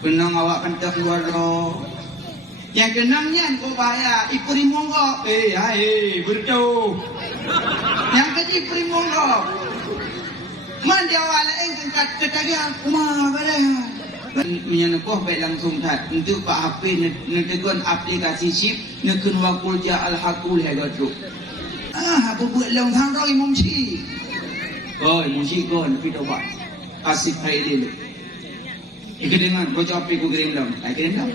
Kenang awak kentak luar roh. Yang kenangnya kau bayar ipuri monggo. Hai berdoa. Yang kecil ipuri monggo. Man dia awak lain kan ketagihan kumah balai. Menyenekoh baik langsung tak untuk Pak HP netekan aplikasi chip nekun wakul ja al-hakul hegatru. Apa buat long thang roi mumsi. Oh, mumsi kon tapi toba. Asik hai dia. Ikedengan kau capek ku kirim dong. Ai kirim dong.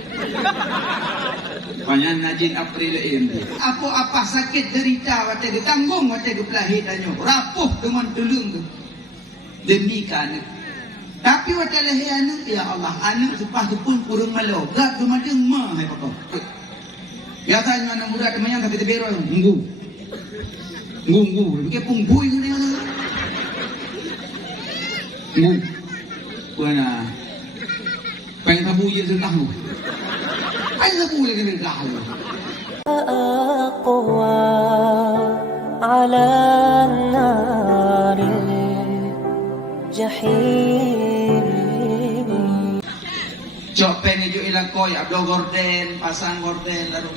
Banyak najin April ini. Apa sakit derita wate ditanggung wate belahi danyo. Rapuh dengan tulung tu. Demikian. Tapi wate lehi anu ya Allah, anu sepah tu pun kurang malu. Gak cuma dema hai pakau. Biasanya anak muda temannya tapi tebero nggu. Nggu, ke pungbui ni ana. Nggu. Buana. Pengen tabu je tentang lu. Ada tabu lagi ni dah lu. Aqwa ala nari jahim. Cok pengen ju ilakoi abdo gorden, pasang gorden lalu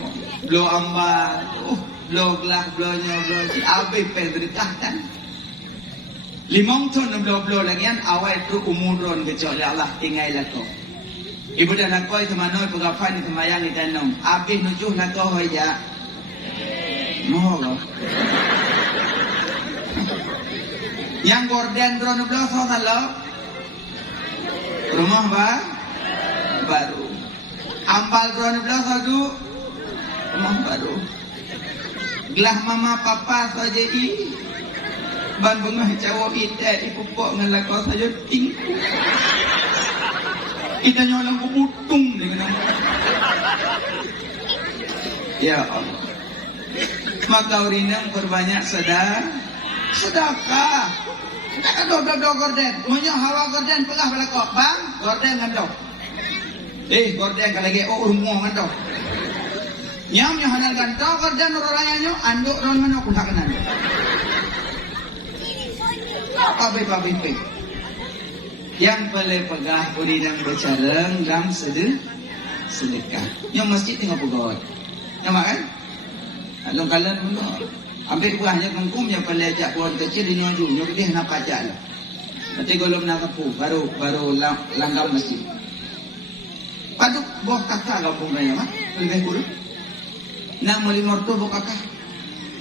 blo amba, blo gelah, blo si abe penderita kan. Limong ton blo lagian awal tu umuron kecok ya Allah tinggal lakoi. Ibu dan lakoi temanoi pegafan temayang di danau. Abis nujuh lakoi ya. Mohon. Yang gorden drone blo salah. Rumah baru. Ambal drone blo satu. Rumah baru. Gelah mama papa saja i. Ban bengah cawo ite ipupuk ngan lakoi saja tingku. Kita nyolong kebutung dengan ya Allah. Maka urinang perbanyak sedekah. Kita kan do gorden. Punya hawa gorden pelah belakok. Bang, gorden ngandok. Gorden kalau lagi rumah ngandok. Nyam yang hanal gantau gorden orangnya anduk ron mana pun hak nan. Pabe. Yang boleh pegah urinang bercareng dalam sedekah. Yang masjid tengah pegawai. Yang makan? Alung kalan pun. Ambil buahnya kengkum yang boleh ajak buah kecil ini aja. Yang dia nak pajak lah. Nanti golong nak kepu. Baru langgam masjid. Paduk buah kakak kampung raya mah. Lebih kurung. Nak melimor tu buah kakak.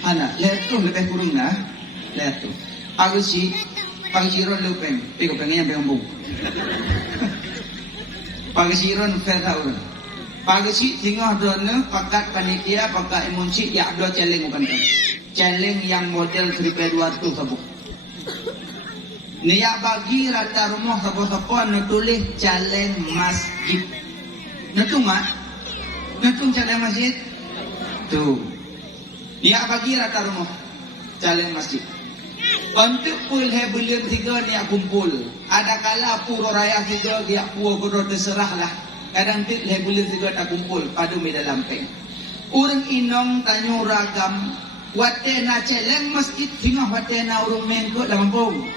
Anak. Lihat tu lebih kurung lah. Lihat tu. Aku si. Pangsiron lupeng, pero pengen yang bung. Pangsiron fertaur. Pagsi tinggal drone pakat panitia pakat emunci ya do celeng bukan kan. Celeng yang model 3200 sabuk. Nia bagi rata rumah sabo-sabo nutulis celeng masjid. Nutung mak? Nutung celeng masjid? Tu. Nia bagi rata rumah celeng masjid. Untuk pulih bulan 3 ni kumpul. Ada kala puro raya 3 dia puo kudo terserah lah. Kadang pulih bulan 3 tak kumpul padu mi dalam peng. Urang inong tanyo ragam wate na celeng masjid tingah wate na urang mengko Lampung.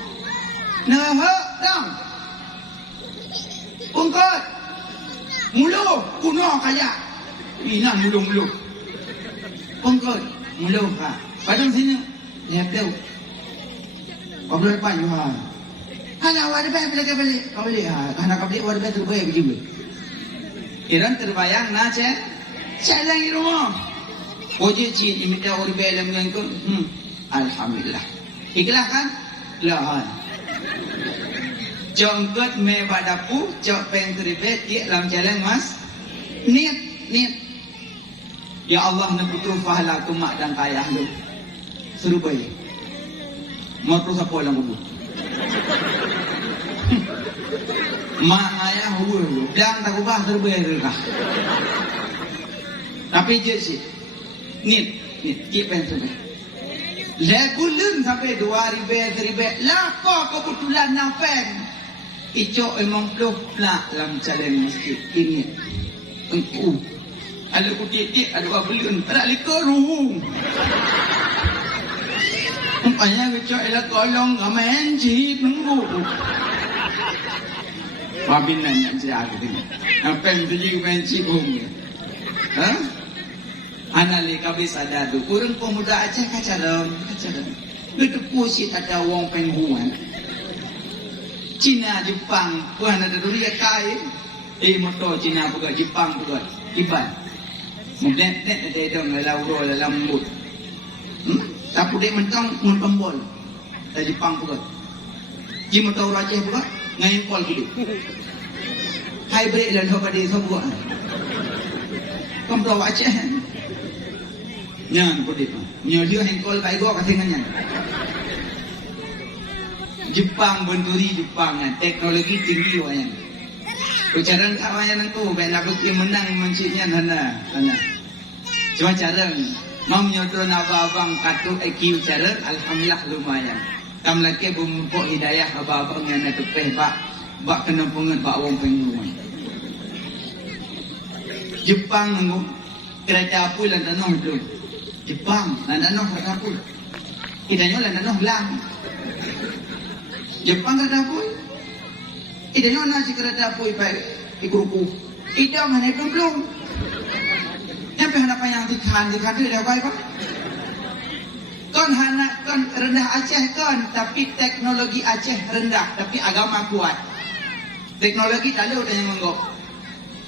Nah dam. Ungkot. Mulu kuno kaya. Ina mulu. Ungkot mulu ha. Padang sini lihat tu. Obrol pan ha. Hana war ba balik. Kau beli ha. Hana kau beli war ba terbayang begini. Iran terbayang na celeng rumah. Oje cin imita war ba lam yang tu. Alhamdulillah. Ikhlas kan? Lah. Jongkot me badapu, cok peng teribet dia lam celeng mas. Niat. Ya Allah nak putu pahala tu mak dan ayah lu. Suruh bayi. Mau terus apa lang kubu? Mak ayah hulu, jangan tak ubah terbayar kah? Tapi je sih, nit, kipen sampai. Legulun sampai 2,000, lah kau kebetulan nampeng. Ico emang peluk lah dalam calon masjid ini. Engkau, ada kutit, ada abelun, ada likorung. Umpanya kecok ila kolong ngamen jip nunggu. Pabinan nak cerita tengok. Apa yang tuju main cikung ni? Ha? Anali kabis ada tu. Kurang pemuda Aceh kacaram. Betul si ada wong penghuan. Cina Jepang puan ada dulu ya kai. Motor Cina juga Jepang juga. Iban. Mungkin net ada dong lauro dalam mut. Tapi dia mentang bol. Dari Jepang juga. Ji motor Aceh juga ngayon pol gitu. Hybrid lah dah pada semua. Kompro Aceh. Nyan putih. Nyo dia hengkol kai gua katingannya. Jepang benturi Jepang teknologi tinggi wayan. Ucaran kawayan tu baik nak bukti menang mencinya hana. Cuma cara mau nyodron abang katu IQ cara alhamdulillah lumayan. Kam laki bumupuk hidayah abang yang nak tepeh bak kena pungut bak wong penguruan. Jepang nunggu kereta api lan tanah tu. Jepang lan tanah kereta api. Idanya lan tanah lang. Jepang kereta api. Idanya nasi kereta api pai ikuruku. Ida mana belum. Nyampe apa yang dikan tu dah baik pak. Kon hana kon rendah Aceh kon, tapi teknologi Aceh rendah, tapi agama kuat. Teknologi tak ada yang menggok.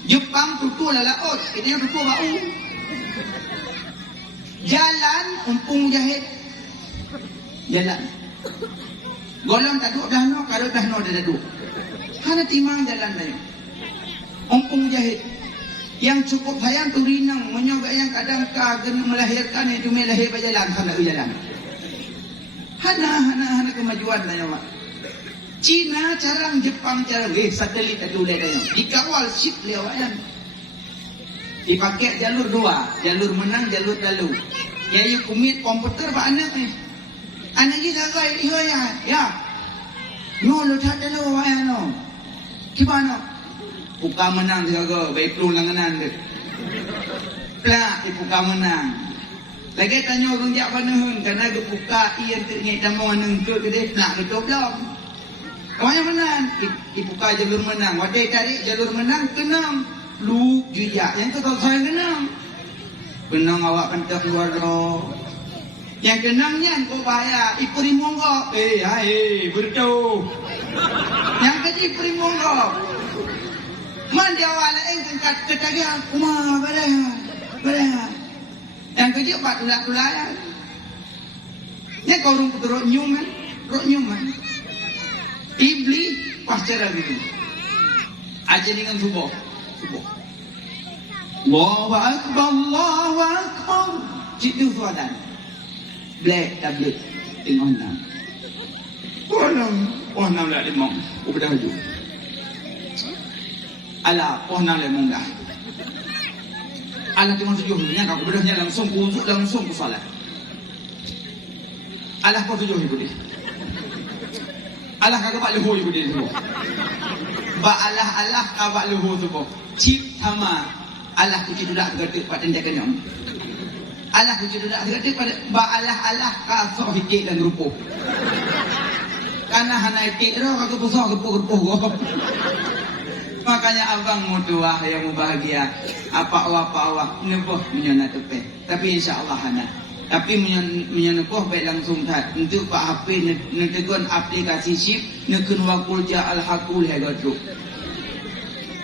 Jepang tutu lah laut, ini tutu bau. Jalan umpung jahit. Jalan. Golong tak duk dah no, kalau dah no dah duk. Hana timang jalan dah. Umpung jahit. Yang cukup sayang tu rinang, menyoba yang kadang kena melahirkan itu melahir berjalan, hana berjalan. Hana kemajuan dah ya mak. Cina carang, Jepang carang, satelit ada ulai dah. Dikawal ship lewayan. Dipakai jalur dua, jalur menang, jalur lalu. Yang kumit komputer pak anak ni. Anak kita kaya ya. No lu tak ada lewayan no. Gimana? Buka menang jaga, baik lu langanan dek. Plak dibuka menang. Lagi tanya orang jak panahun, kerana buka ian ternyata tamu nengkut gede, nak betul belum? Kawan menang, dibuka jalur menang. Wadai tarik jalur menang, kenang. Lu jujak, yang tu tahu saya kenang. Kenang awak pentak keluar roh. Yang kenangnya kau bayar, ipuri monggo. Berdoa. Yang kecil ipuri monggo. Man dia awal kan ketagihan umah balai. Yang kerja buat ulat-ulatan. Ni kau orang rok nyuman. Iblis pasca lagi. Aja dengan subuh. Allahu Akbar. Citu suadan. Black tablet tengok nam. Nam lah limong. Udah haju. Ala pohon le mungdah. Ala cuma tujuh nya kau berdahnya langsung kuzu langsung ku salat. Ala kau tujuh ibu dia. Ala kagak pak leho ibu dia tu. Ba Allah kagak leho tu bo. Cip sama Allah ku cidudak gede pada dia kenyang. Allah ku cidudak gede pada ba Allah ka so hikik dan rupuh. Karena hana hikik ro kagak besar gepuh-gepuh go. Makanya abang mau doa yang mau bahagia. Apa awak nebuh menyana tepe. Tapi insya Allah hana. Tapi menyenepuh baik langsung tak. Untuk Pak HP netegun aplikasi SIP nekun wakul ja'al haqul hegatu.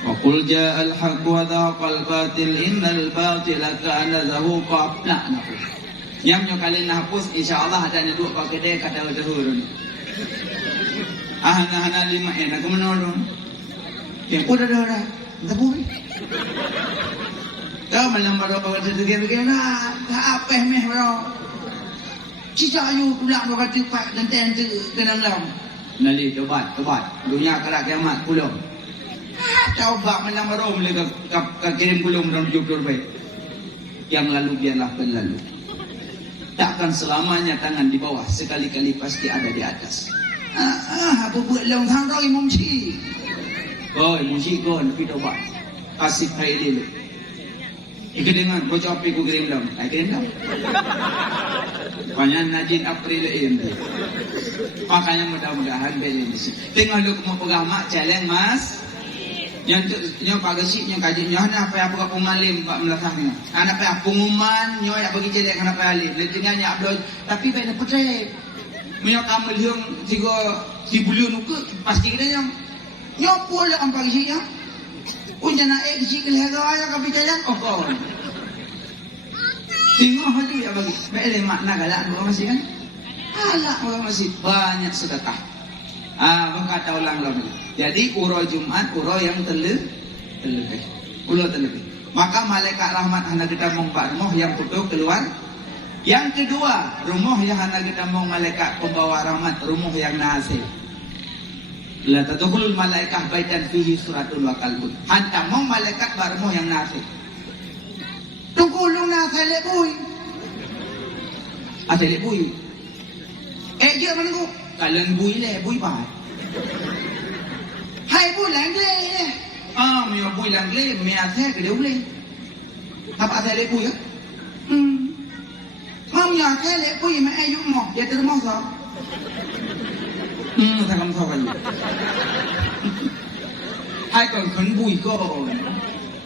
Wakul ja'al haq wa dhaqal batil innal batila kana zahuqa. Nah. Yang kalian hapus insya Allah ada neduk pakai dia kata turun. Hana lima nak menolong. Ya, udah. Tahu. Kau malam baru bawa terkena, tak apa meh bro. Cicak ayu pula bawa cepat dan tentu kenang lam. Nali tobat. Dunia kelak kiamat pulang. Coba malam baru mereka kirim pulang dalam jubur baik. Yang lalu biarlah berlalu. Takkan selamanya tangan di bawah, sekali-kali pasti ada di atas. Apa buat long thang roi mumsi. Oi, musik kau nak pergi tobat. Kasih kai dia. Ikut dengan kau capai kau kirim lam. Kirim lam. Banyak najin April ini. Makanya mudah-mudahan beli mesti. Tengok lu mau pegang mak challenge mas. Yang pak gesik yang kaji nyo na apa apa pumalim pak melakahnya. Anak apa pengumuman nyo ya bagi jadi anak apa alim. Lentingnya upload tapi baik petrek. Menyo kamu liung si bulion ke pasti kita yang nyo pula ang pagisiknya. Unja na gesik lehaga ya kapijayan kau. Tengok hati ya bagi. Baik makna galak orang masih kan? Galak orang masih banyak sedekah. Berkata ulang lagi. Jadi uro Jumat, uro yang terlebih. Maka malaikat rahmat hana kita mengpak rumah yang putus keluar. Yang kedua, rumah yang hana kita mau malaikat pembawa rahmat, rumah yang nasib. La tadkhulul malaikah baitan fihi suratun wa qalbun. Hanta mau malaikat rumah yang nasib. Tungkulung nasib lebui. Ada lebui. Dia menunggu. Kalian bui le, bui pa. Hai bui lang le. Mio bui lang le, mia the ke deu le. Apa ada le bui ya? Mam ya the le bui ma ayu mo, ya ter mo so. Ta kam so kan. Hai còn khấn bui ko.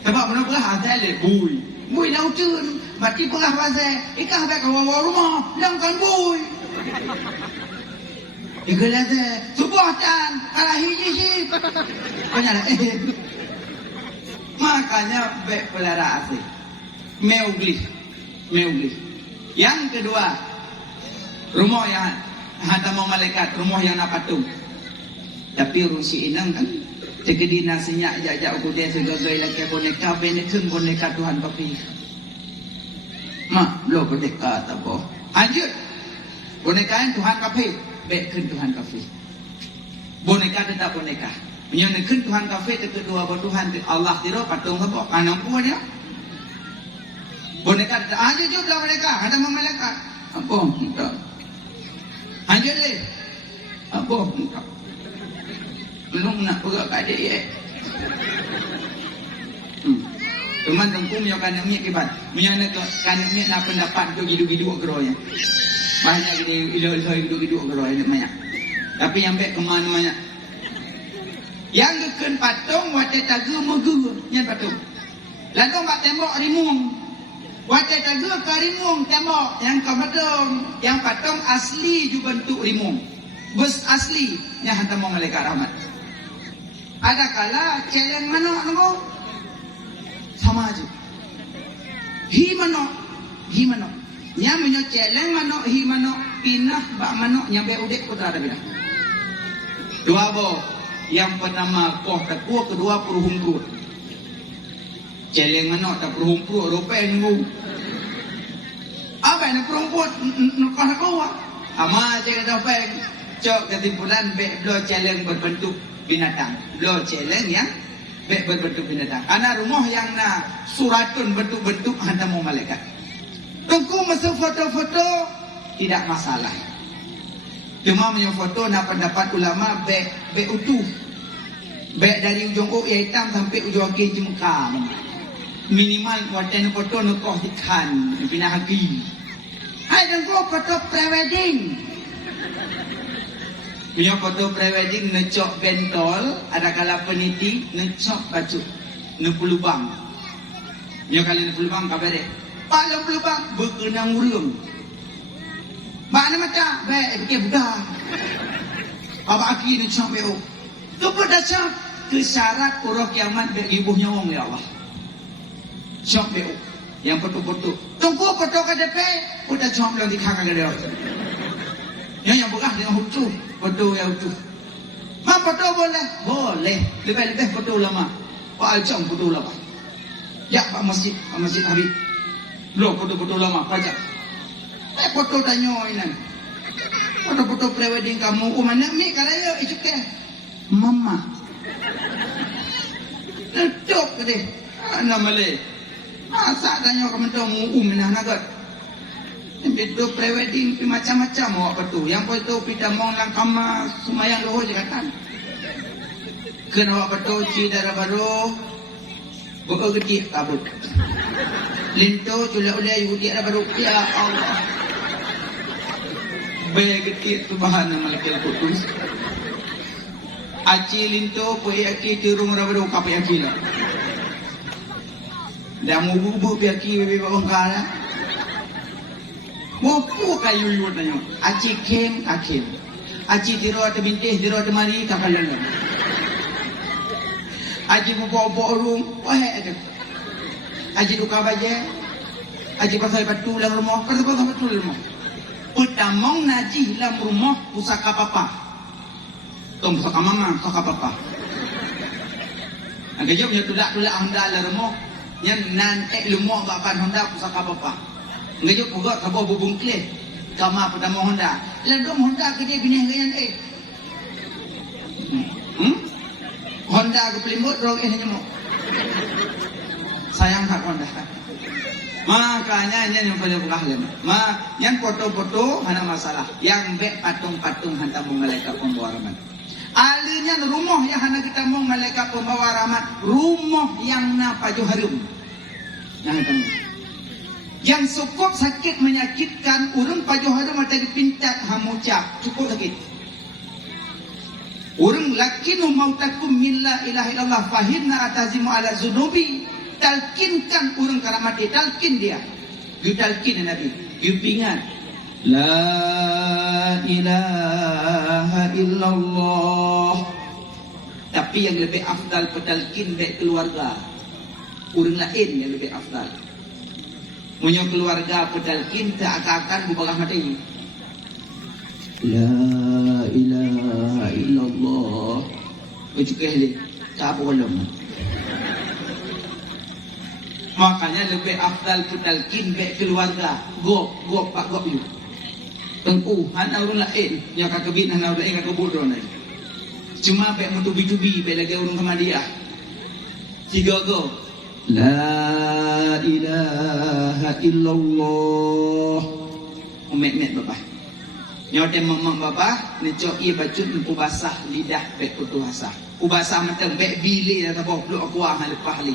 Sebab mana pula ada le bui. Bui lau chun, mati pula raze, ikah ba ka wa rumah, lang kan bui. Ikhlas subuh dan arah hiji banyak makanya pelihara asik meuglis. Yang kedua rumah yang hantar mau malaikat, rumah yang nak patung. Tapi rusi inang kan tegedi nasinya jajak kuda segagai laki boneka benekeng boneka Tuhan papi mak lo boneka tak boh lanjut boneka Tuhan papi baik ke Tuhan kafe. Boneka tetap boneka. Menyenangkan Tuhan kafe kedua Tuhan Allah tiro patung apa? Kanang pun ya. Boneka tetap aja juga boneka. Ada malaikat. Apa? Tidak. Anjir le. Apa? Tidak. Belum nak pegang kadik ye. Teman tengkum yang kanang mi kibat. Menyenangkan kanang mi nak pendapat tu gidu-gidu geroya. Banyak gini ilo-ilo hidup-hidup kalau ada banyak. Tapi yang baik kemana banyak. Yang keken patung wadah tagu megu yang patung. Lalu mak tembok rimung. Wadah tagu ke rimung tembok yang ke patung. Yang patung asli juga bentuk rimung. Bus asli yang hantar mau malaikat rahmat. Ada kala celeng manok nunggu sama aja. Hi manok. Yang menyo celeng manok hi manok pinah bak manok nyampe udek putra ada pinah. Dua bo. Yang pertama koh tekuk, kedua peruhung perut. Celeng manok tak peruhung perut rupai nunggu. Apa yang peruhung perut koh tekuk? Ama je kata peng. Cok kesimpulan bek blo celeng berbentuk binatang. Blo celeng yang bek berbentuk binatang. Karena rumah yang na suratun bentuk-bentuk hantar mau malaikat. Tunggu masa foto-foto tidak masalah. Cuma punya foto nak pendapat ulama bek utuh. Bek dari ujung U hitam sampai ujung kaki jengkam. Minimal wajah foto nukoh ikan pindah haki. Hai tunggu foto pre-wedding. Punya foto pre-wedding necok bentol, ada kala peniti necok baju, nepulubang. Punya kali nepulubang kabare. Palang pelubang berkenang urung. Mana macam baik fikir budak. Apa aki ni sampai oh. Tu berdasar ke syarat urang kiamat be ibuhnya wong ya Allah. Sampai oh. Yang betul-betul. Tunggu foto KDP udah jomblo di kakak dia. Yang bekas dengan hutu, foto yang hutu. Mak foto boleh? Boleh. Lebih-lebih foto ulama. Pak Alcong foto ulama. Ya Pak Masjid Habib. Lo foto-foto lama pajak. Foto tanyo ini. Foto-foto pre-wedding kamu. Mana mi kalaya itu ke? Mama. Letuk ke deh. Nama le. Masa tanyo kamu tahu minah nagat. Itu pre-wedding macam-macam awak foto. Yang foto pita mong lang kama sumayang loho je katan. Kena awak foto cidara baru. Buka gede kabut. Linto culak-ulak Yahudi ada baru. Ya Allah. Baik gede subhanallah malaikat kudus. Aci linto pai aki tirung rabado kapai aki lah. Dah mau bubu pi aki bebe bangkala. Mau pu kayu yut nanyo. Aci kem akim. Aci tiro ate bintih tiro ate mari kakalan. Aci bubo rum wah ada. Aci duka baje. Aci pasal batu dalam rumah, pasal batu dalam rumah. Utamong naji dalam rumah pusaka papa. Tong pusaka mama, pusaka papa. Agak jauh tulak Honda dalam rumah. Yang nan rumah bapan Honda pusaka papa. Agak jauh pugak kabo bubung klet. Kama utamong Honda. Lalu Honda kerja bini harian Honda ke pelimbut rong hanya mau. Sayang hak Honda. Makanya yang paling berahli. Yang foto-foto mana masalah. Yang bek patung-patung hantar malaikat pembawa rahmat. Alinya rumah yang hana kita mau malaikat pembawa rahmat. Rumah yang na paju harum. Yang cukup sakit menyakitkan urun paju harum atau dipincat hamucap cukup sakit. Urun lakinu mautakum min la ilaha illallah fahimna atazimu ala zunubi. Talkinkan urang kana mati, talkin dia. You talkin Nabi, you pingat. La ilaha illallah. Tapi yang lebih afdal petalkin baik keluarga. Urang lain yang lebih afdal. Munyo keluarga petalkin tak akan bubagah mati. La ilaha illallah. Ujuk ehli, tak apa belum. Makanya lebih afdal petalkin baik keluarga. Gop pak gop you. Tengku han urun lain nya ka kebin han urun lain ka kebudron lagi. Cuma baik mentubi-tubi baik lagi urun kemadiah. Tiga go. La ilaha illallah. Umet-met bapak. Nyote mamang bapak necok ia bacut ubasah lidah baik putu hasah. Ubasah macam baik bili atau bau kuah lepas li.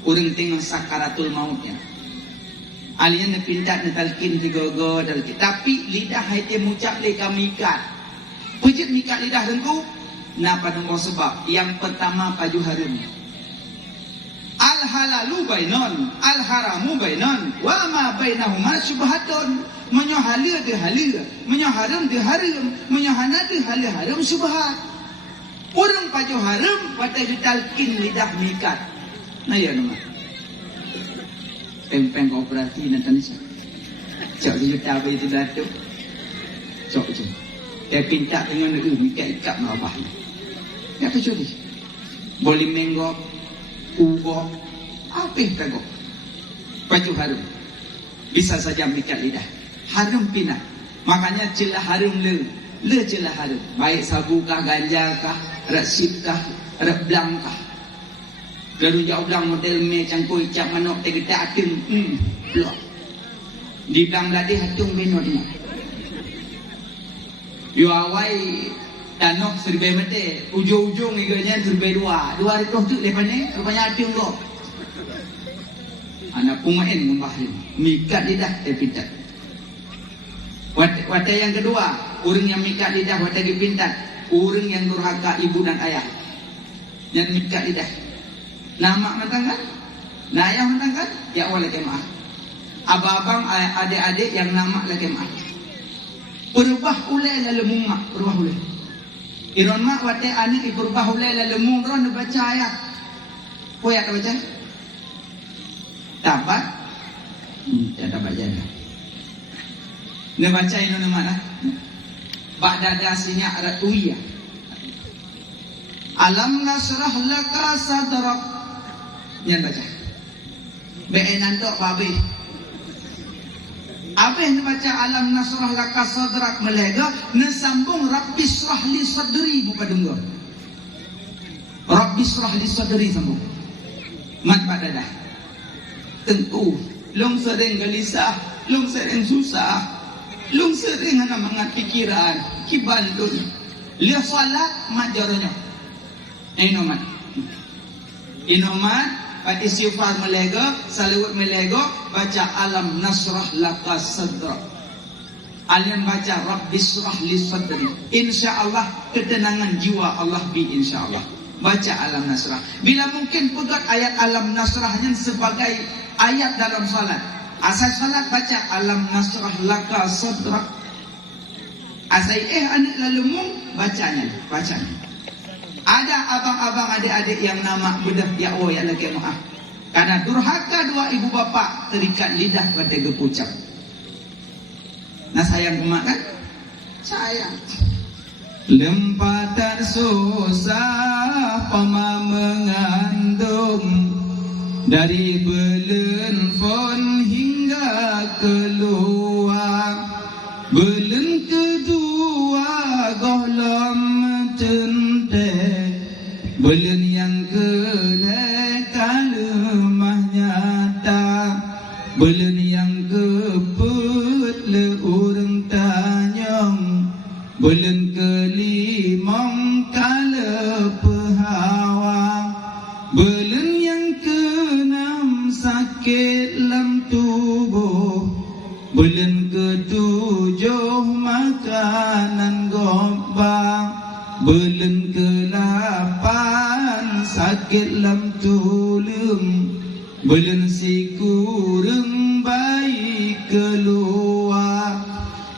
Orang tengok sakaratul mautnya. Alian nepindat netalkin tigogo dalki. Tapi lidah haite mucap le kamikat. Pujit mikat lidah dengku. Napa dengku sebab? Yang pertama paju harum. Al halalu bainon, al haramu bainon, wa ma bainahuma syubhatun. Menyohala de halal, menyoharam de haram, menyohana de halal haram syubhat. Orang paju haram pada ditalkin lidah mikat. Nah ya nama. Peng-peng kooperasi nanti ni. Cok dia tahu itu datuk. Cok je. Dia pinta dengan ikat mawah. Ya tu curi. Boleh menggok, ubok, apa yang tegok. Baju harum. Bisa saja mikat lidah. Harum pinat. Makanya celah harum le celah harum. Baik sabu kah, ganja kah, rasib kah, reblang kah. Lalu jauh belang model me cangkui cap manok tegeta ating blok. Di belang ladih hatung benot ni. Yu awai tanok serbe mete ujung-ujung iganya serbe dua hari tu lepas ni rupanya ating blok. Anak pumain membahlim mikat lidah pintat. Wata yang kedua, orang yang mikat lidah wata pintat, orang yang durhaka ibu dan ayah. Yang mikat lidah. Nama mentangkan, nayah mentangkan, ya wala jemaah. Abang-abang, adik-adik yang nama la jemaah. Berubah ulai la lemumah, berubah ulai. Iron mak wate anak berubah ulai la lemung, ron baca ayat. Koyak baca? Dapat? Tidak baca dah. Ne baca ini mana? Ba'da dasinya ada uyah. Alam nasrah laka sadrak. Yang baca. Be'enan tok babi. Apa yang baca alam nasrah laka sadrak melega nesambung Rabbi srah li sadri buka dengar. Rabbi srah li sadri sambung. Mat pada dah. Tentu long sering gelisah, long sering susah, long sering hana mangat pikiran, kibandun. Lihat salat majarnya. Inomat. Istighfar melega, salawat melega, baca alam nasrah laka sadrak. Alian baca Rabbis surah li sadri. InsyaAllah ketenangan jiwa Allah bi insyaAllah. Baca Alam Nasrah. Bila mungkin pegat ayat Alam Nasrahnya sebagai ayat dalam salat. Asal salat baca Alam Nasrah laka sadrak. Asal anak lalu mung bacanya. Ada abang-abang adik-adik yang nama bedah ya Allah ya lagi maaf. Karena durhaka dua ibu bapa terikat lidah pada gepucap. Nah sayang kemak kan? Sayang. Lempatan susah pama mengandung, dari belen fon hingga keluar. Belen kedua golom centek, belen yang keleka lemah nyata, belen yang keput leureng tanyong, belen kelimong kala pehawang, belen yang keenam sakit lam tubuh, belen ketujuh makanan gobang, belen ke-8 sakit lam tulung, belen si kurang bayi keluar.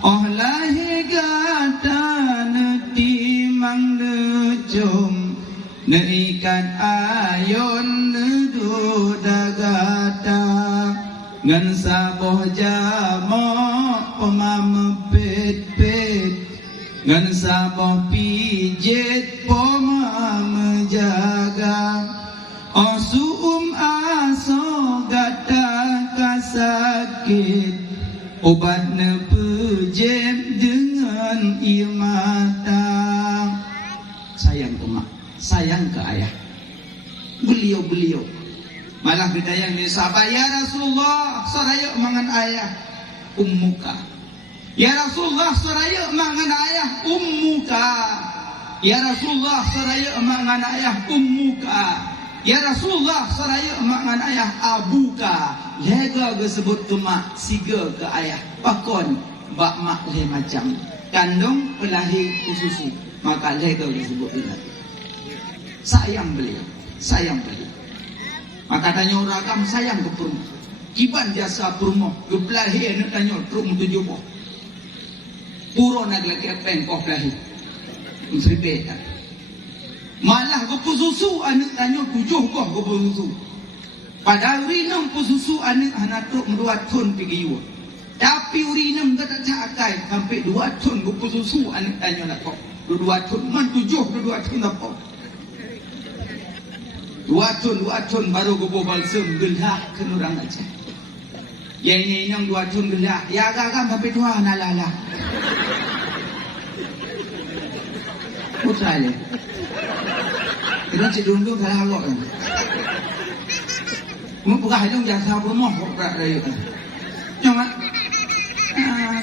Oh lahir gata neti mang necum, ne ikan ayon ne dudagata, ngan saboh jamok pemam pet-pet, ngan saboh pijet pemam jaga. Oh suum aso gata kasakit, obat ne pejem dengan imata. Sayang ke mak, sayang ke ayah. Beliau malah bidayang ni sahabat, ya Rasulullah saraya mangan ayah ummuka. Ya Rasulullah saraya mangan ayah ummuka. Ya Rasulullah saraya mangan ayah ummuka. Ya Rasulullah saraya mangan ayah abuka. Lega ke sebut ke mak, siga ke ayah. Pakon bak mak le macam kandung pelahir susu, maka lega ke sebut dia. Sayang beliau. Maka tanya orang sayang ke perumah. Kiban jasa perumah. Kepelahir nak tanya perumah tujuh boh. Puro nak lagi pengkoh pelahir. Musribet. Malah gopo susu anak tanya 7 boh gopo susu. Padahal urinam po susu anak hanatruk 2 ton pergi yuwa. Tapi urinam tak cakai sampai 2 ton gopo susu anak tanya nak kok. 2 ton man 7 2 ton nak kok. 2 ton baru gopo balsem gelah ke orang aja. Yang ini yang 2 ton gelah. Ya agak sampai 2 nalala. Putra le. Kita cik dulu kalah awak kan. Mempegah itu jasa rumah kok dari itu. Jangan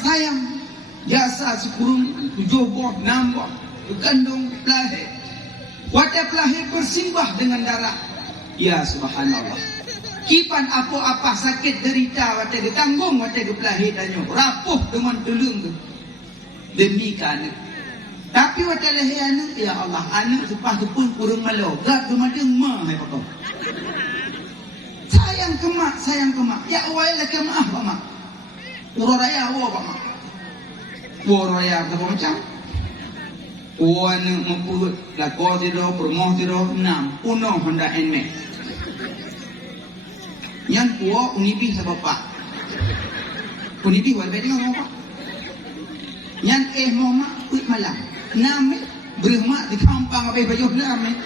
sayang jasa sekurung 7 boh 6 boh kandung pelahir. Wadah pelahir bersimbah dengan darah. Ya subhanallah. Kipan apa-apa sakit derita wadah ditanggung wadah pelahir danyo. Rapuh dengan telung tu. Demi anak. Tapi wadah lahir anak, ya Allah, anak sepah tu pun kurang malu. Gak kemadeng mah hai pakau. Sayang kemak. Ya Allah lah ke maaf pak mak. Uroraya awak pak mak. Uroraya apa macam? Wan mempurut lakor tido, permoh tido, 6 puno Honda NMAX. Nyan puo unibi sa bapak. Unibi wal bedi ngomong pak. Nyan moma uit malam. Name bermak di kampang abe bayo name.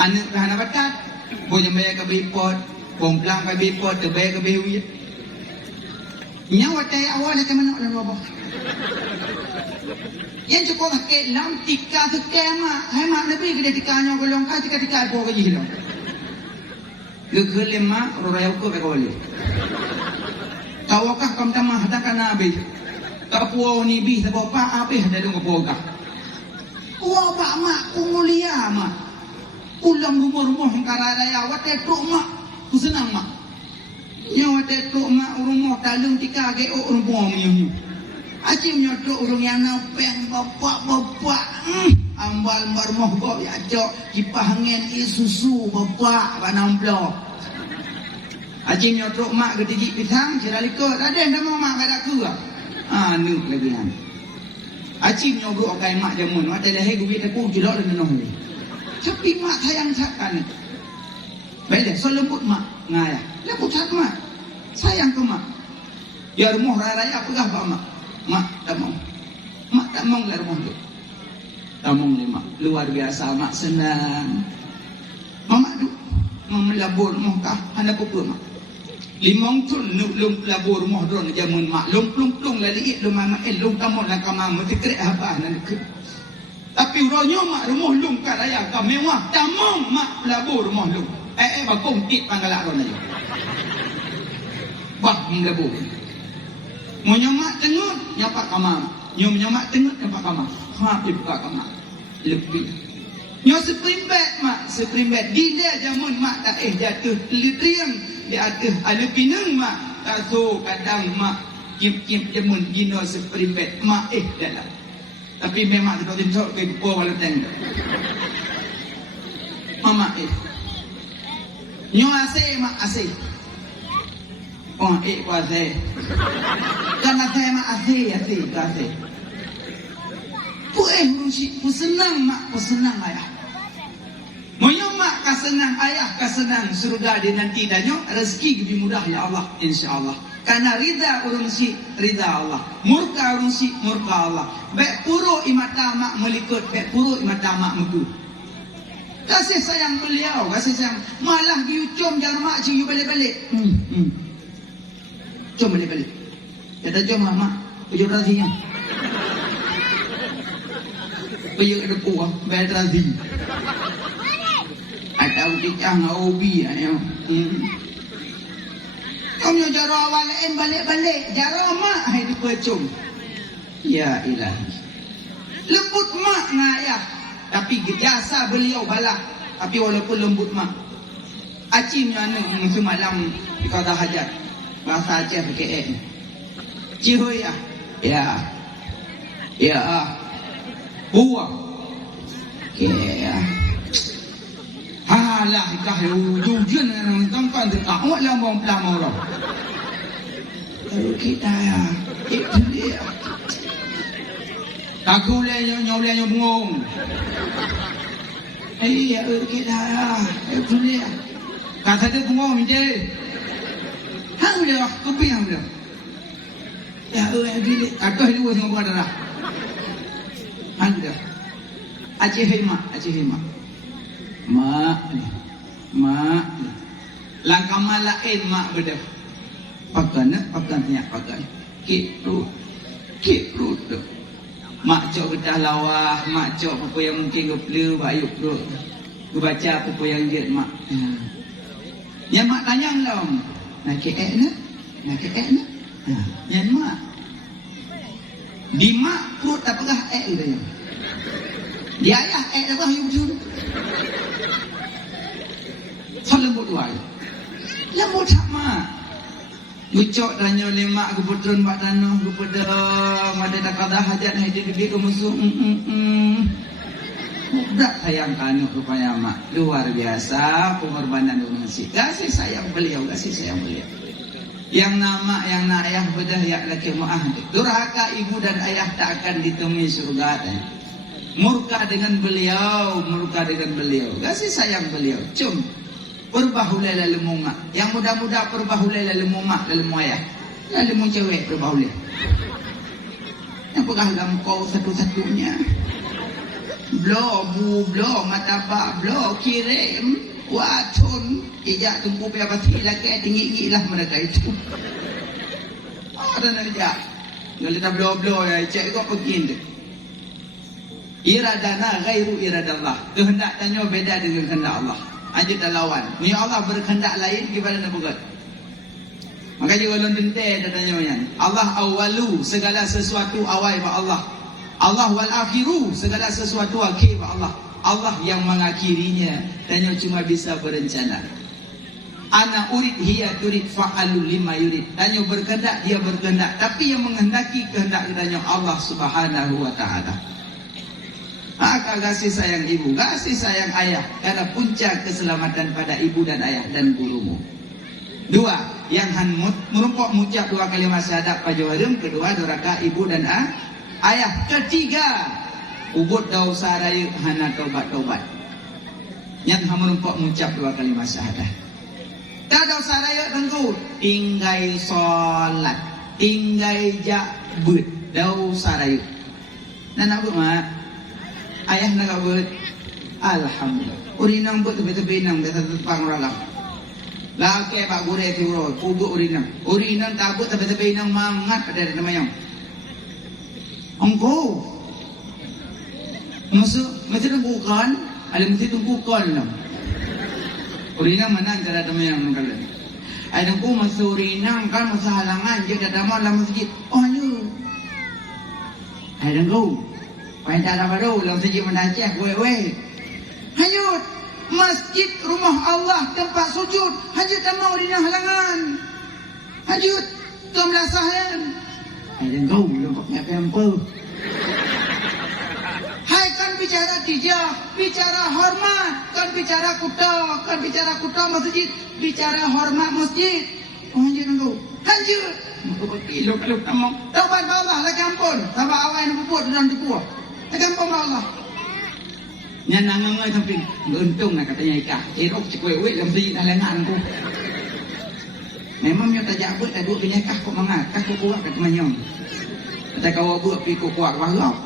Anak hana batat, bonya maya ka bipot, pomplang ka bipot, tebe ka bewi. Nyawa tay awal ka manok na robo. Yan cukup ke lam tika tu kema, hai mak nabi ke tika nyo golong ka tika po ka jihlo. Gegele mak rorayo ko ka wali. Tawakah kam tamah hatakan nabi. Kapuo ni bi sa bapa ape ada dong kapoga. Wa ba mak kumulia mak. Ulang rumah-rumah yang karaya wate tok mak. Ku senang mak. Nyo ada tok mak rumah talung tika ke rumah nyo. Acim nyo tok urung yang napeng bapak. Ambal marmoh kok ya cok kipas angin susu bapak banam blok. Acim nyo tok mak gedigi pisang ciraliko ada nama mak kadaku ah. Nuk lagi kan. Acim nyo bro kai mak jamun ada dah gubi aku jelok dengan noh. Tapi mak sayang sakan. Baiklah, so lembut mak ngaya. Lembut sak mak. Sayang ke mak. Ya rumah raya pegah pak mak. Mak tak mau. Mak tak mau lah rumah tu. Tak mau ni mak. Luar biasa mak senang. Mama duk melabur rumah kah? Hana pukul mak. Limong tun lum labur rumah drone jamun mak. Lum plung lali lum mama lum kamu nak kamam mesti krek apa nak. Tapi ronyo mak rumah lum kat raya ka mewah. Tak mau mak labur rumah lum. Bakong kit panggalak ron aja. Wah, melabu. Mau nyamak tengut, nyapak kamar. Nyom nyamak tengut, nyapak kamar. Ha, dibuka kamar. Lebih. Nyo seperimbet mak, seperimbet. Dia jamun mak tak jatuh litriang di atas ada pinang mak. Tak so kadang mak kim jamun gino seperimbet mak dalam. Tapi memang kita tinsok ke kuah walau teng. Mama Nyo asih mak asih. Oh asih. Kan asih mak asih asih. Ku senang mak, ku senang ayah. Moyo mak ka senang ayah, ka senang surga di nanti danyo rezeki lebih mudah ya Allah insyaallah. Karena rida urung si rida Allah, murka urung si murka Allah. Baik puro imata mak melikut, baik puro imata mak metu. Kasih sayang beliau, kasih sayang. Malah diucum jangan mak cium balik-balik. Cum balik-balik. Kata cum mak, ujung razinya. Ujung ada puah, bayar razi. Atau dicang obi ayo. Kamu jaro awalain balik-balik, jaro mak hai dipecum. Ya ilahi. Lembut mak ngayah. Tapi jasa beliau balah. Tapi walaupun lembut mak. Acimnya ni semalam di kota hajat. Bahasa Aceh pakai N. Cihoy ah. Ya. Ya. Buah. Ya. Halah ikah jujun nang tampan tu. Awak lambang pelamau lah. Kita ya. Itu dia. Aku boleh bengong. Ya kita itu dia. Kata dia bengong je. Hang dia kopi hang dia. Ya dia atau dia buat semua darah. Hang dia. Aceh hima. Mak. Langkah malain mak beda. Pakan tanya pakai. Kit perut. Mak cok betah lawah, mak cok apa yang mungkin geplu, bayuk bro. Gue baca apa yang dia mak. Ya mak tanya belum? Nak kek na? Ya mak. Di mak perut tak pegah dia. Di ayah apa yang betul? So lembut tuai. Lembut tak mak. Ucok tanya lemak keputron bak tanah kepada ada tak ada hajat hai dia pergi ke musuh. Budak sayang kanuk rupanya mak. Luar biasa pengorbanan dengan si. Kasih sayang beliau. Yang nama yang nak ayah bedah ya laki maah. Durhaka ibu dan ayah tak akan ditemui surga. Murka dengan beliau. Kasih sayang beliau. Cum. Perbahulai lalu mak. Yang muda-muda perbahulai lalu mak lalu ayah. Lalu cewek perbahulai. Yang pegah dalam kau satu-satunya. Blow, matabak, blow, kirim, watun. Ijak tumpu pihak pasti lagi tinggi lah mereka itu. Ada nak kalau kita blow ya, cek kau pergi. Iradana gairu iradallah. Kehendak tanya beda dengan kehendak Allah. Aja tak lawan. Ni Allah berkehendak lain gimana nak buat? Maka juga ulun dente tanya Allah awalu segala sesuatu awal ba Allah. Allah wal akhiru segala sesuatu akhir ba Allah. Allah yang mengakhirinya. Tanya cuma bisa berencana. Ana urid hiya turid fa'alul lima yurid. Danyo berkehendak, dia berkehendak. Tapi yang menghendaki kehendak danyo Allah Subhanahu wa ta'ala. Maka kasih sayang ibu, kasih sayang ayah. Karena puncak keselamatan pada ibu dan ayah dan gurumu. Dua, yang merumpok mengucap 2 kalimat syahadat pajawarim. Kedua, duraka ibu dan ayah. Ketiga, ubud dosa raya hana taubat-taubat. Yang merumpok mengucap 2 kalimat syahadat. Tak dosa raya tentu tinggai solat, tinggai jabut dosa raya. Dan nak buat mak, ayah nak buat, alhamdulillah. Urinang buat tepi-tepi nang biasa tepang ralang. Laki pak gure tiuro, kubuk urinang. Urinang tak buat tepi-tepi nang mangat pada namayang. Engkau, masuk tunggukan, ada mesti tunggukan lah. Urinang mana cara namayang nangkalan. Ada ku masuk urinang kan masa halangan je dah dalam masjid. Oh you. Ada ku. Pada baru dalam masjid menacah we. Hanyut masjid rumah Allah tempat sujud. Hanyut dalam urinang halangan. Hanyut kemelasahan. Ada ku dalam pakai pemper. Hai kan bicara tijah, bicara hormat, kan bicara kuta masjid, bicara hormat masjid. Oh anjir engkau, anjir. Engkau pergi kalau kamu taubat Allah lagi ampun, sabar awal yang bubut dalam tubuh. Lagi ampun Allah. Nyanang ngai samping, beruntung nak katanya ikah. Cerok cekwe dalam masjid halangan aku. Memang nyo tak jabut tak duk penyakah kok mangat, kah kok kuat kat manyong. Kata kau buat pi kok kuat warok.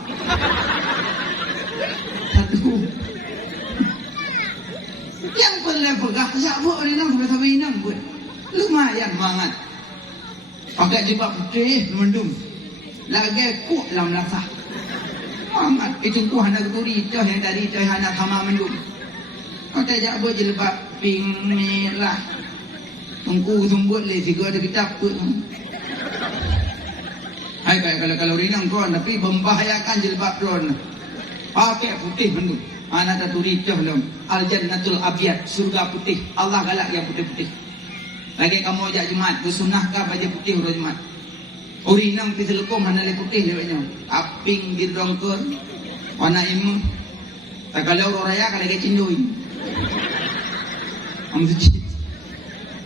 Yang pernah pegah sabuk ni nang sampai inang buat. Lumayan banget. Pakai jubah putih mendung. Lagi kuat dalam lasah. Amat itu ku hendak turi itu yang tadi itu hendak sama mendung. Kau tak jabut jilbab pink merah. Tunggu sumbut le tiga ada kitab pun. Hai kalau rinang tuan tapi membahayakan jilbab tuan. Pakai putih mendung. Anak tak turi itu belum. Al-Jannatul Abiyad, surga putih. Allah galak yang putih-putih. Lagi kamu ajak jemaat, bersunahkah baju putih urut jemaat? Urinang pi selekum hana le putih lewatnya. Aping di dongker. Warna imu. Tak kalau orang raya kalau ke cindui. Am suci.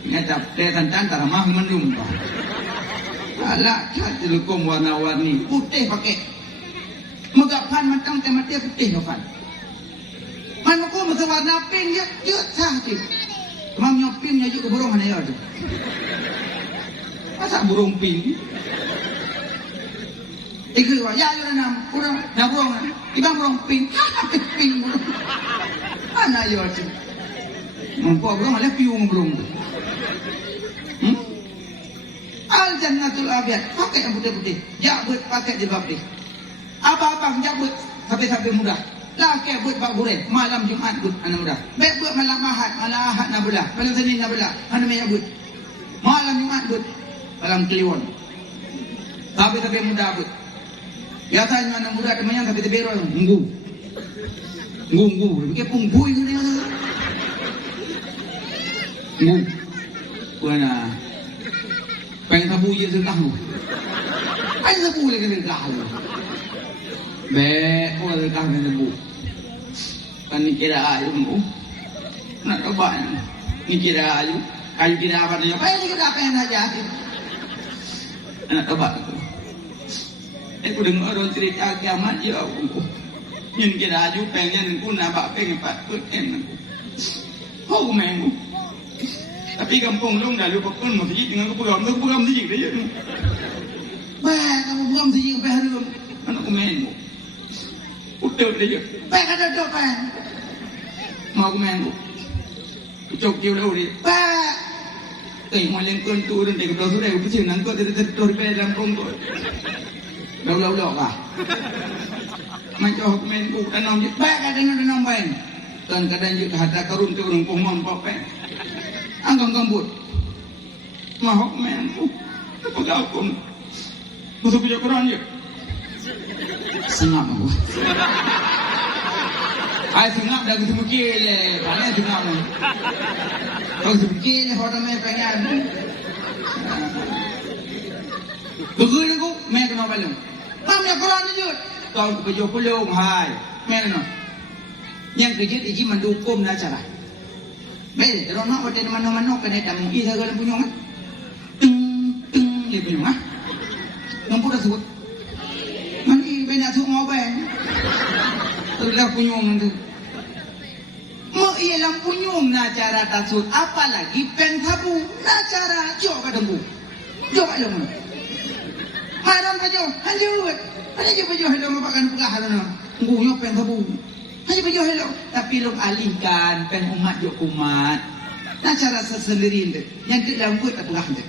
Ingat tak tantan taramah mendung. Alak cat selekum warna-warni. Putih pakai. Megapan matang temati putih nopan. Mana ko masa warna pink je sah tu. Memang nyopin nya juga burung mana ya tu. Masa burung pink? Ikut wa ya yo nam burung ibang burung pink. Pink burung. Mana ya tu. Mampu burung ada piung burung. Al-Jannatul Abiyad pakai yang putih-putih. Jabut pakai jilbab putih. Abang jabut sampai mudah. Laki buat bak buret malam Jumaat buat anak muda. Baik buat malam Ahad nak belah. Malam Senin nak belah. Mana banyak buat. Malam Jumaat buat. Malam Kliwon. Tapi muda buat. Biasanya anak muda temannya tapi terberol. Nggu. Bikin punggui tu dia. Nggu. Buana. Pengen sabu je sedekah tu. Ada sabu lagi sedekah tu. Baik, orang sedekah dengan sabu. Kan ni kira ayu mu. Nak coba ni kira ayu. Kayu kira apa dia? Apa kira apa yang saja? Nak coba tu. Aku dengar orang cerita kiamat ya aku. Ni kira ayu pengen aku nak bak pengen pat puten aku. Hau mengu. Tapi kampung lu dah lupa pun masjid dengan aku pegang masjid dia. Baik, kamu pegang masjid sampai hari lu. Anak aku mengu. Udah dia. Baik ada doa. Mau aku mengu. Ucok kau dah uri. Baik. Mau lengkon tu dan dia kau sudah aku pecah nangkut dari tori dalam kongkot. Lau kah? Macam aku mengu tanam je. Baik ada tanam baik. Dan kadang juga hata karun tu orang pohon papai. Angkang gambut. Mahok mengu. Apa kau pun. Masuk kerja Quran je. Senang aku. Ai sengap dah kita mukil le. Mana sengap ni? Kau mukil le orang main pengen. Begitu aku main kena balung. Mam ya Quran ni jut. Kau kerja pulung hai. Main no. Yang kerja iji mendukung na cara. Baik, kalau nak buat mana-mana kena tamu i segala punya kan. Le punya ah. Nampu dah sebut. Mani banyak suruh ngobeng. Terlah punyung tu. Mau ialah punyung na cara tasut. Apalagi pen tabu na cara jok kadangku. Jok kat dalam. Maram pajo, halut. Ada je pajo hello makan pegah halan. Ngguyo pen tabu. Hanya pajo hello. Tapi lu alihkan pen umat jok umat. Na cara sesendiri tu. Yang tidak buat tak pegah tu.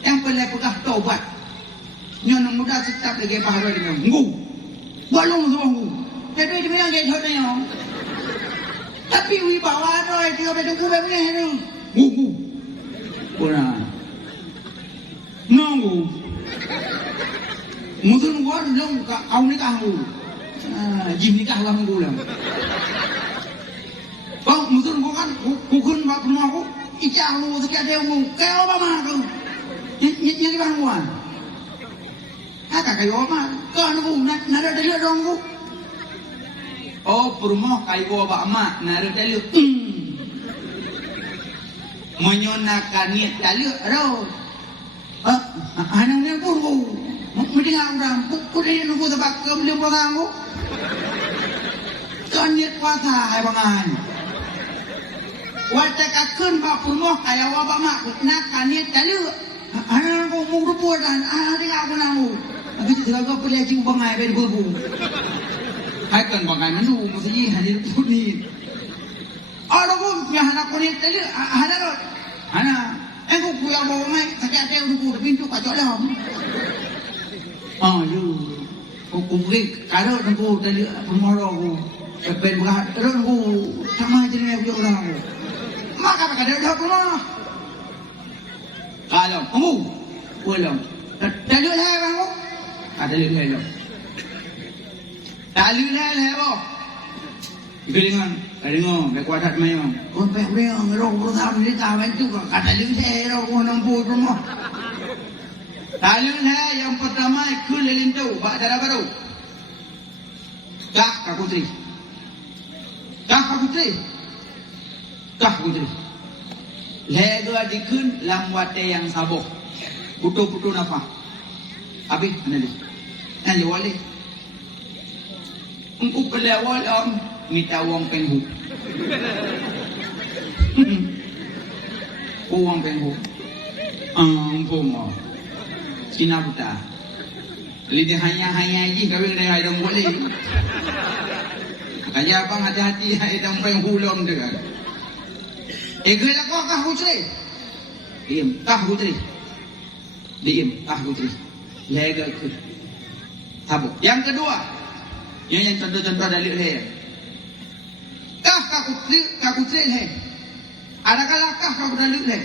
Yang pelai pegah taubat. Nyon muda tetap lagi pahala dia nggu. Balung semua nggu. Jadi dia bilang kayak macam ni. Tapi wibawa tu dia pada nggu begini ni. Nggu. Puna. Nunggu. Mungkin gua dong kau nikah nggu. Jim nikah lah nggu lah. Kau mungkin gua kan kukun bak rumah aku. Icah lu sekian dia nggu. Kayak apa mah kau? Yang bang gua. Kakak kayu apa? Kau nunggu, nara dalil dong nunggu. Oh, perumah kayu apa amat, nara dalil. Menyonakan niat dalil, roh. Anak ni pun nunggu. Mesti ngam ram, pukul dia nunggu sebab kau beli puasa nunggu. Kau niat puasa, hai bangan. Wajah kakun bak perumah kayu apa amat, nak niat dalil. Anak nunggu munggu puasa, anak aku nunggu. Tapi tidak kau pergi cium bangai beri berbu. Hai kan bangai menu mesti hadir puni. Orang pun yang anak puni tadi ada lot. Anak, aku kuya bawa mai sakit hati aku pintu kacau dah. You, aku pergi kado aku tadi pemorok aku. Sampai berat terus aku sama jenis aku orang aku. Maka kado dah pemorok. Kalau kamu, pulang. Tadi lah kamu. Ada lagi hello. Tak lagi hello. Ikut dengan, dah kuat main. Oh, pernah ngerok berusaha ni kawan tu kata lagi hello, kau nampu rumah. Tak lagi yang pertama ikut lelin tu, bak darah baru. Kak putri. Kak putri. Lego adikun lamwate yang sabuk. Putu nafah. Habis mana dia? Nanti wali. Engkau kelewat minta wang penghu. Wang penghu. Ampun mo. Cina buta. Lidah hanya je kau yang dah dong boleh. Kaya abang hati-hati dong penghu lom tu kan. Gelak kah putri? Diam, kah putri. Lega ke tabuk. Yang kedua, yang contoh-contoh dalil he. Kah kakutri he. Adakah kah kaku dalil he?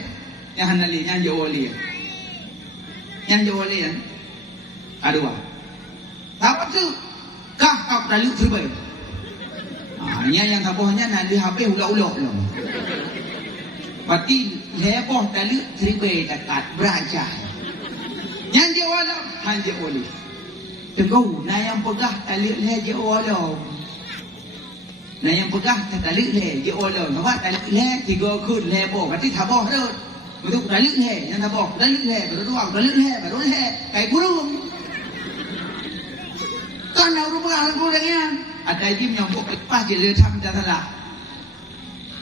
Yang hanali, yang jawali. Yang kedua. Apa tu? Kah kaku dalil terbaik. Yang tabuhnya nanti HP ulah-ulah lah. Berarti heboh dalil terbaik dekat berajar. Yang jawala hanya oleh. Tengau, na yang pegah tali le je wala. Na yang pegah tali le je wala. Nampak tali le tiga kun le boh. Berarti taboh tu. Betul tali le, yang taboh tali le, betul tali le, kayak burung. Kan orang pegah burungnya. Ada jim yang buat pas je le tham dah salah.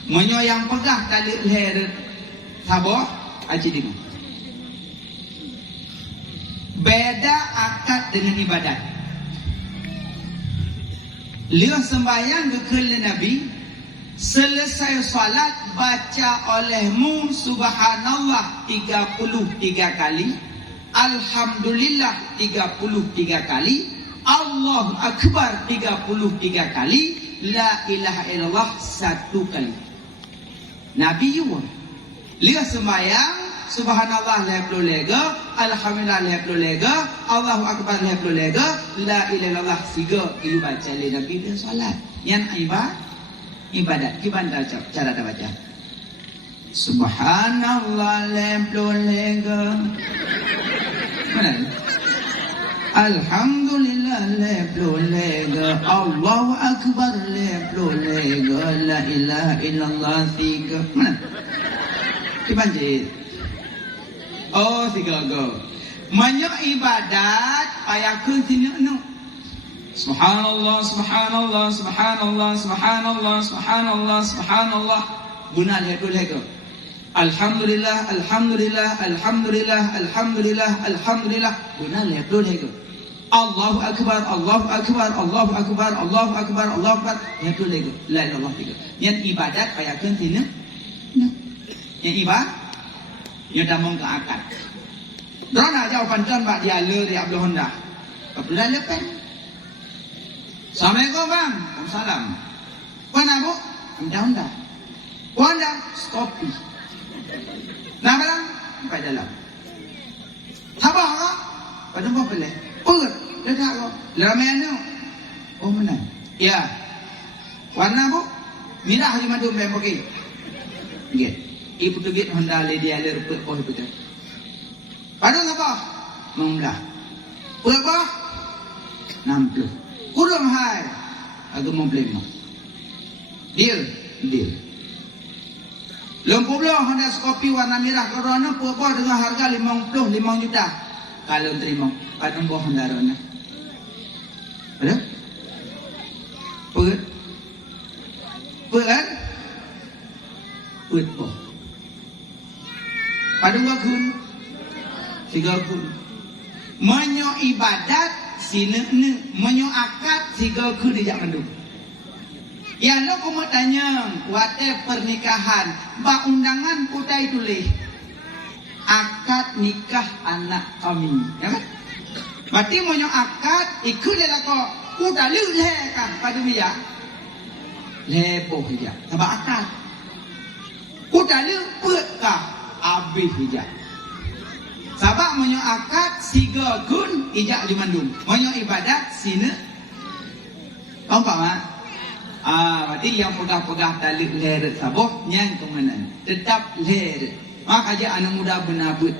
Menyo yang pegah tali le taboh aji ding. Beda akad dengan ibadat. Lihat sembahyang ke Nabi. Selesai salat baca olehmu subhanallah 33 kali. Alhamdulillah 33 kali. Allahu Akbar 33 kali. La ilaha illallah 1 kali. Nabi juga. Lihat sembahyang subhanallah 10 lega, alhamdulillah 10 lega, Allahu akbar 10 lega, la ilaha illallah 3 you baca le Nabi dia solat. Yang ibadat gimana cara dah baca? Subhanallah 10 lega. Mana? Alhamdulillah 10 lega, Allahu akbar 10 lega, la ilaha illallah 3. Mana? Dibanjir. Oh, 3 go. Banyak ibadat payahkeun tina nu. Subhanallah, subhanallah, subhanallah, subhanallah, subhanallah, subhanallah. Guna 10 lega. Alhamdulillah, alhamdulillah, alhamdulillah, alhamdulillah, alhamdulillah. Guna 10 lega. Allahu akbar, Allahu akbar, Allahu akbar, Allahu akbar, Allahu akbar. 10 lega. La ilaha illallah 3. Yang ibadat payahkeun tina nu. Yang ibadat yang damang ke akad. Dorang nak jawapan tuan bak dia le dia Abdul Honda. Kebetulan lepas. Assalamualaikum bang. Waalaikumsalam. Puan abu? Honda. Honda kopi. Nama lang sampai dalam. Tabah kah? Pada apa boleh? Perut. Dia tak kau. Ramai anu. Oh menang. Ya. Warna bu? Merah je madu main pergi. Git. Ibu tu git Honda le dia le rupa oh betul. Pada apa? Membelah. Berapa? 60. Kurang hai. Aku mau beli mah. Deal. Lempu belah Honda Scorpio warna merah corona berapa dengan harga 55 juta. Kalau terima, pada buah Honda Rona. Ada? Put kan? Put po. Pada buah kun. 3 kun. Menyo ibadat sine menyo akad 3 kun dijak mendung. Ya lo ku mau tanya, wate pernikahan, bak undangan kutai tulis akad nikah anak kami, ya kan? Berarti menyo akad ikut dia lah kok, kuda lu kah pada dia, leboh dia, sebab akad, kuda lu kah habis dia. Sebab menyo akad 3 kun ijak di mandung, menyo ibadat sini, nampak mak? Berarti yang pegah-pegah tali leher saboh yang kemenan tetap leher. Maka aja anak muda benabut.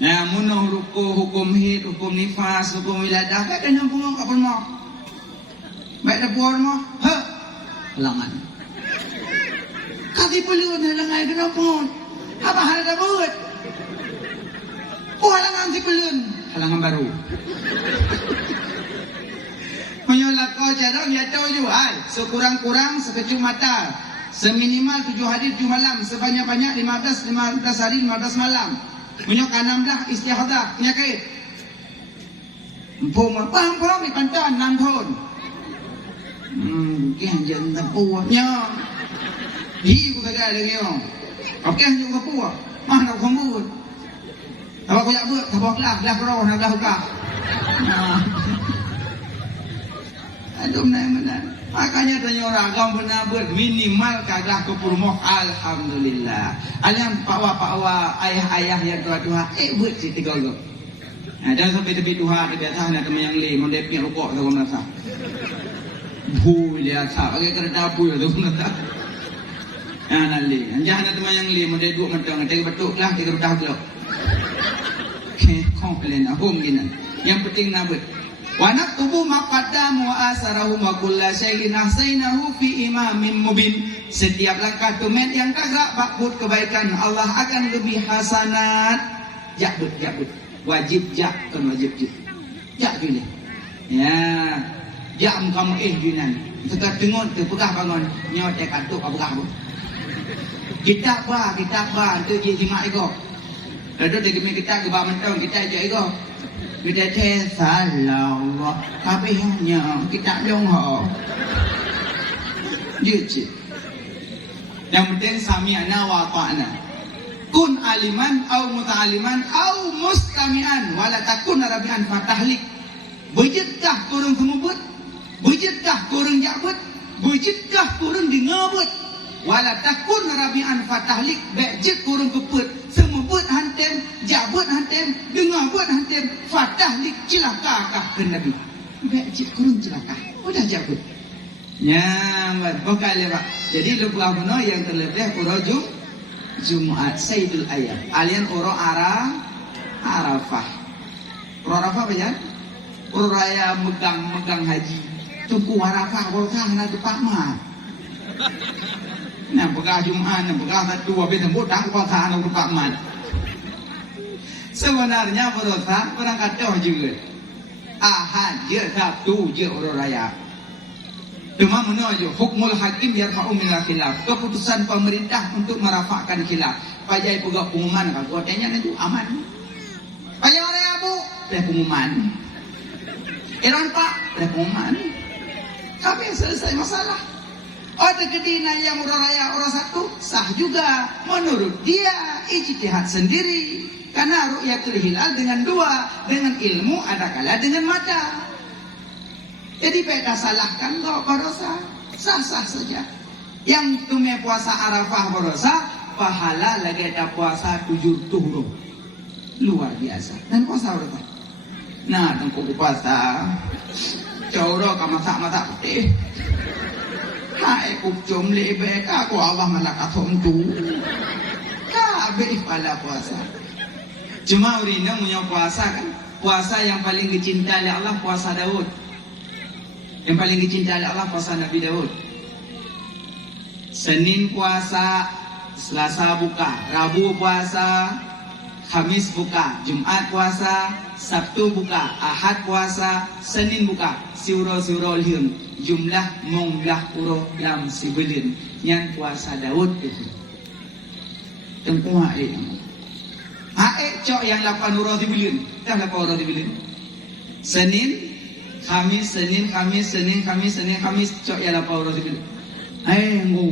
Nah, munuh ruku hukum hid, hukum nifas, hukum wiladah, tak ada nampung apa mau. Baik dapur mau, halangan. Kaki pelun halangan kenapa? Apa hal dapur? Oh halangan si pelun, halangan baru. Menyolak kau cara dia tahu juga. Sekurang-kurang sekejap mata. Seminimal 7 hari 7 malam. Sebanyak-banyak 15 hari 15 malam. Menyok 16 istihadah. Penyakit. Empung paham di pantan 6 tahun. Kian jen tepunya. Hi ku kagak lagi yo. Okey hanya tepu. Mana kau sambut. Apa kau jak buat? Tabak lah roh nak dah. Aduh benar. Makanya tanya orang agam benar minimal kagak ke purmoh. Alhamdulillah. Alam pakwa ayah-ayah yang tua-tua buat si 3 go. Nah, jangan sampai tepi Tuhan di atas nak kemang li mondepnya rokok tu merasa. Bu lihat sah pakai kereta bu tu merasa. Nah, nali. Jangan nak kemang li mondep duk mentang teh betul lah 3 dah belok. Komplain ahum gini. Yang penting nabut. Wa naktubu ma qaddamu wa asarahu wa kulla syai'in ahsaynahu fi imamin mubin. Setiap langkah tumen yang kagak bakut kebaikan Allah akan lebih hasanat. Jakbut. Wajib jak kan wajib jak. Jak gini. Ya. Jak kamu junan. Sekat dengon tu pegah bangun nyot tek atuk apa. Kita ba tu je jima ego. Lalu kita ke ba mentong kita je ego. Kita salah Allah, tapi hanya kita dongho. Jadi, yang penting sami'na wa ta'na. Kun aliman au muta'aliman au mustami'an wala takun rabi'an fatahlik. Bejitkah kurang semubut? Bejitkah kurang jakbut? Bejitkah kurang dingabut? Wala takun rabi'an fatahlik. Bejit kurang keput. Semua buat hantem, jabut hantem, dengar buat hantem, fadah lik celaka kah ke Nabi. Baik cik kurun celaka. Udah jabut. Nyaman, bukan lewat. Jadi lepas benar yang terlebih urujum Jumat Sayyidul Ayam. Alian uro Arafah. Uro Arafah apa ya? Uro raya megang haji. Tunggu Arafah kalau tak nak tupak mah. Nah, pegah Jumat, pegah satu, habis tembuk tak kau tak nak tupak mah. Sebenarnya berotak berangkat jauh juga. Ahad je Sabtu je uro raya. Cuma menuju hukmul hakim yarfa'u minal khilaf. Keputusan pemerintah untuk merafakkan khilaf. Pajai pegak pengumuman kalau tanya itu aman. Pajai orang abu, dah pengumuman. Iran pak, dah pengumuman. Tapi selesai masalah. Ada kedina yang orang raya orang satu sah juga menurut dia ijtihad sendiri. Karena ru'yatul hilal dengan dua, dengan ilmu ada kala dengan mata. Jadi beda salahkan kok berosa, sah-sah saja. Yang tume puasa Arafah berosa, pahala lagi ada puasa 7 tuhur. Luar biasa. Dan puasa berapa? Nah, tengku puasa. Coro ka masak putih. Hai kupcum lebe ka ko Allah malaka tu. Kabeh pala puasa. Cuma urina punya puasa kan? Puasa yang paling dicintai oleh Allah puasa Daud. Yang paling dicintai Allah puasa Nabi Daud. Senin puasa, Selasa buka, Rabu puasa, Khamis buka, Jumat puasa, Sabtu buka, Ahad puasa, Senin buka. Siuro lium, jumlah monglah uro dalam sibelin. Yang puasa Daud itu. Tempuh cok yang 8 uro sibelin. Dah 8 uro sibelin. Senin Kamis, cok ya lah power itu. Ngu.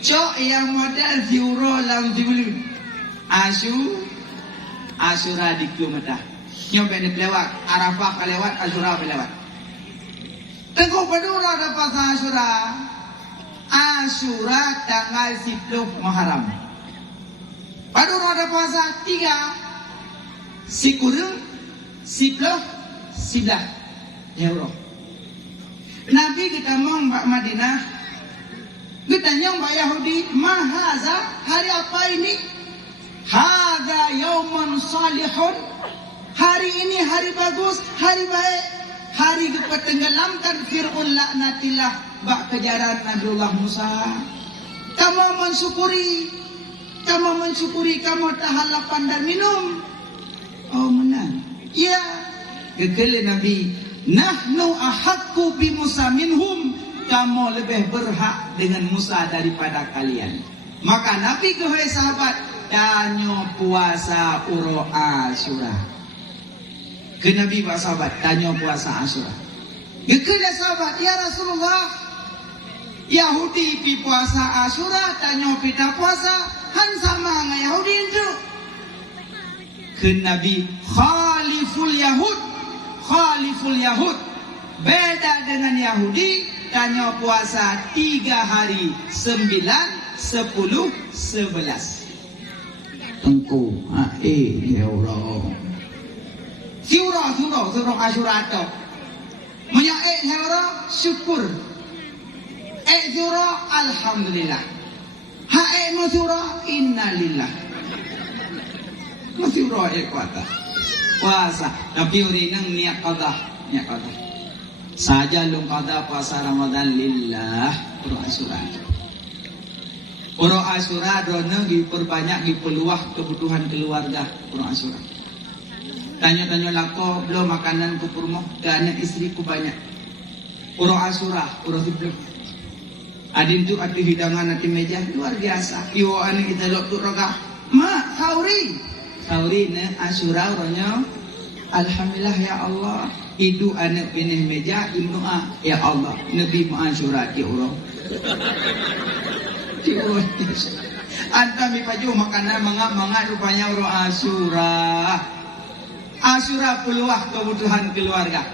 Cok yang modal euro lam dibeli. Asyura di kilometer. Nyampe ni pelewat, Arafah kelewat, Asyura pelewat. Tengok padura dapat Asyura. Asyura tanggal 10 Muharram. Padura ada puasa 3. Sikurung 10 euro. Nabi kita mau Mbak Madinah, kita nyong Mbak Yahudi, mahaza hari apa ini? Haza yaumun salihun. Hari ini hari bagus, hari baik, hari ketenggelamkan Fir'aun laknatillah bak kejaran Nabiullah Musa. Kamu mensyukuri, kamu tahan lapar dan minum. Oh menang. Ya. Kekele Nabi, nahnu ahakku bi Musa minhum, kamu lebih berhak dengan Musa daripada kalian. Maka Nabi kehai sahabat, tanyo puasa uro Asyura. Ke Nabi pak sahabat, tanyo puasa Asyura. Kekele sahabat, ya Rasulullah, Yahudi pi puasa Asyura, tanyo pita puasa, han sama dengan Yahudi itu. Ke Nabi, khaliful Yahud, beda dengan Yahudi, tanya puasa 3 hari, 9, 10, 11. Tengku, ya Allah. Surah Asyura tu. Punya ya Allah, syukur. Surah alhamdulillah. Surah innalillah. Surah kuasa. Puasa, tapi urinang niat qada. Saja lung qada puasa Ramadan lillah Uro Asyura dono diperbanyak dipeluah kebutuhan keluarga Uro Asyura. Tanya-tanya lako belum makanan ku purmo dan istriku banyak. Uro Asyura, uro hiblo. Adin tu ati hidangan ati meja luar biasa. Iwo ane kita lok tu roga. Ma, Sauri ne Asyura uronya. Alhamdulillah ya Allah. Idu anak benih meja imnu'a ya Allah. Nabi mu Asyura di uro. Di uro. Anta mi paju makanan manga rupanya uro Asyura. Asyura peluah kebutuhan keluarga.